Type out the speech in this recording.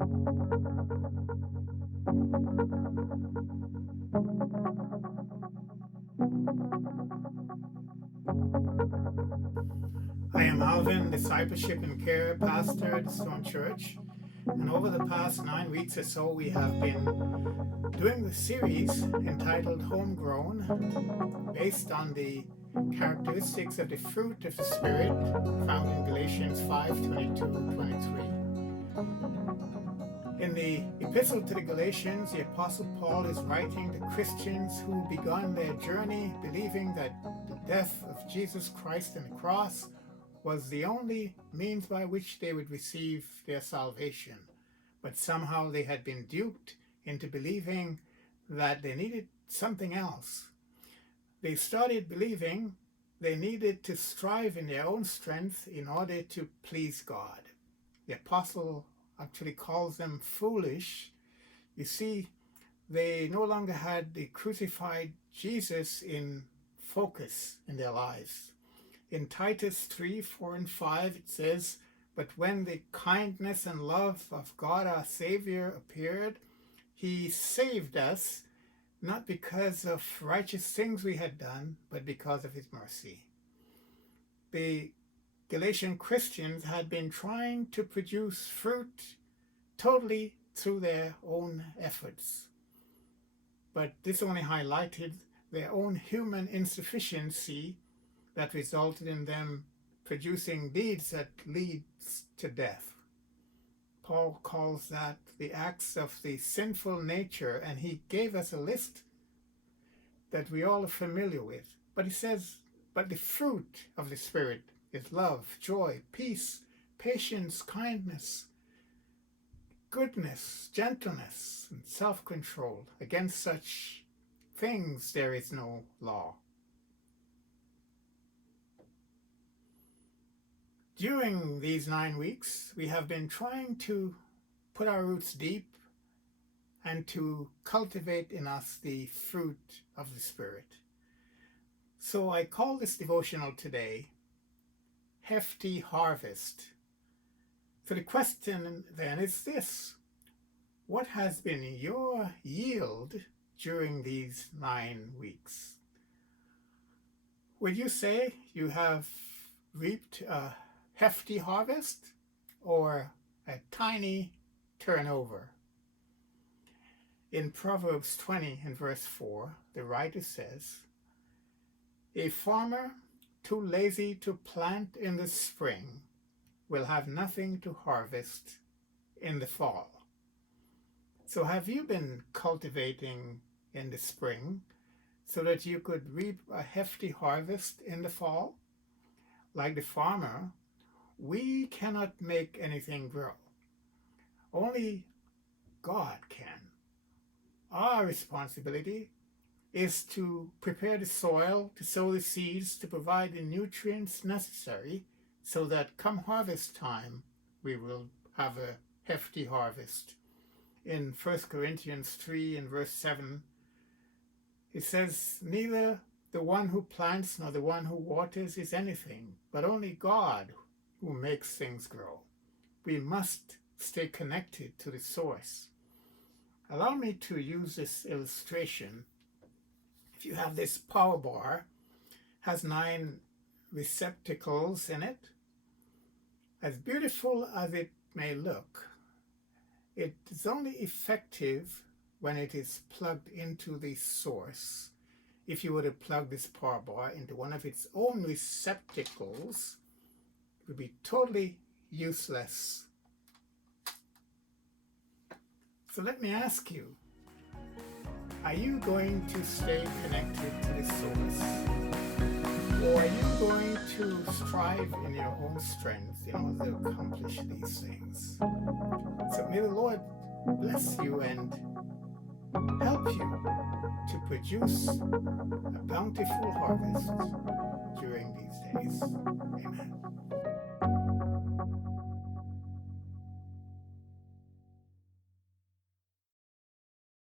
I am Alvin, Discipleship and Care Pastor at Stone Church, and over the past 9 weeks or so, we have been doing the series entitled Homegrown, based on the characteristics of the fruit of the Spirit found in Galatians 5:22-23. In the epistle to the Galatians, the Apostle Paul is writing to Christians who began their journey believing that the death of Jesus Christ on the cross was the only means by which they would receive their salvation. But somehow they had been duped into believing that they needed something else. They started believing they needed to strive in their own strength in order to please God. The apostle actually calls them foolish. You see, they no longer had the crucified Jesus in focus in their lives. In Titus 3:4-5, it says, "But when the kindness and love of God our Savior appeared, He saved us, not because of righteous things we had done, but because of His mercy." The Galatian Christians had been trying to produce fruit totally through their own efforts. But this only highlighted their own human insufficiency that resulted in them producing deeds that leads to death. Paul calls that the acts of the sinful nature, and he gave us a list that we all are familiar with. But he says, but the fruit of the Spirit is love, joy, peace, patience, kindness, goodness, gentleness, and self-control. Against such things there is no law. During these 9 weeks, we have been trying to put our roots deep and to cultivate in us the fruit of the Spirit. So I call this devotional today, Hefty Harvest. So the question then is this: what has been your yield during these 9 weeks? Would you say you have reaped a hefty harvest or a tiny turnover? In Proverbs 20 and verse 4, the writer says, "A farmer too lazy to plant in the spring will have nothing to harvest in the fall." So have you been cultivating in the spring so that you could reap a hefty harvest in the fall? Like the farmer, we cannot make anything grow. Only God can. Our responsibility is to prepare the soil, to sow the seeds, to provide the nutrients necessary so that come harvest time, we will have a hefty harvest. In 1 Corinthians 3 and verse 7, it says, "Neither the one who plants nor the one who waters is anything, but only God who makes things grow." We must stay connected to the source. Allow me to use this illustration. If you have this power bar, has 9 receptacles in it. As beautiful as it may look, it is only effective when it is plugged into the source. If you were to plug this power bar into one of its own receptacles, it would be totally useless. So let me ask you, are you going to stay connected to the source? Or are you going to strive in your own strength in order to accomplish these things? So may the Lord bless you and help you to produce a bountiful harvest during these days. Amen.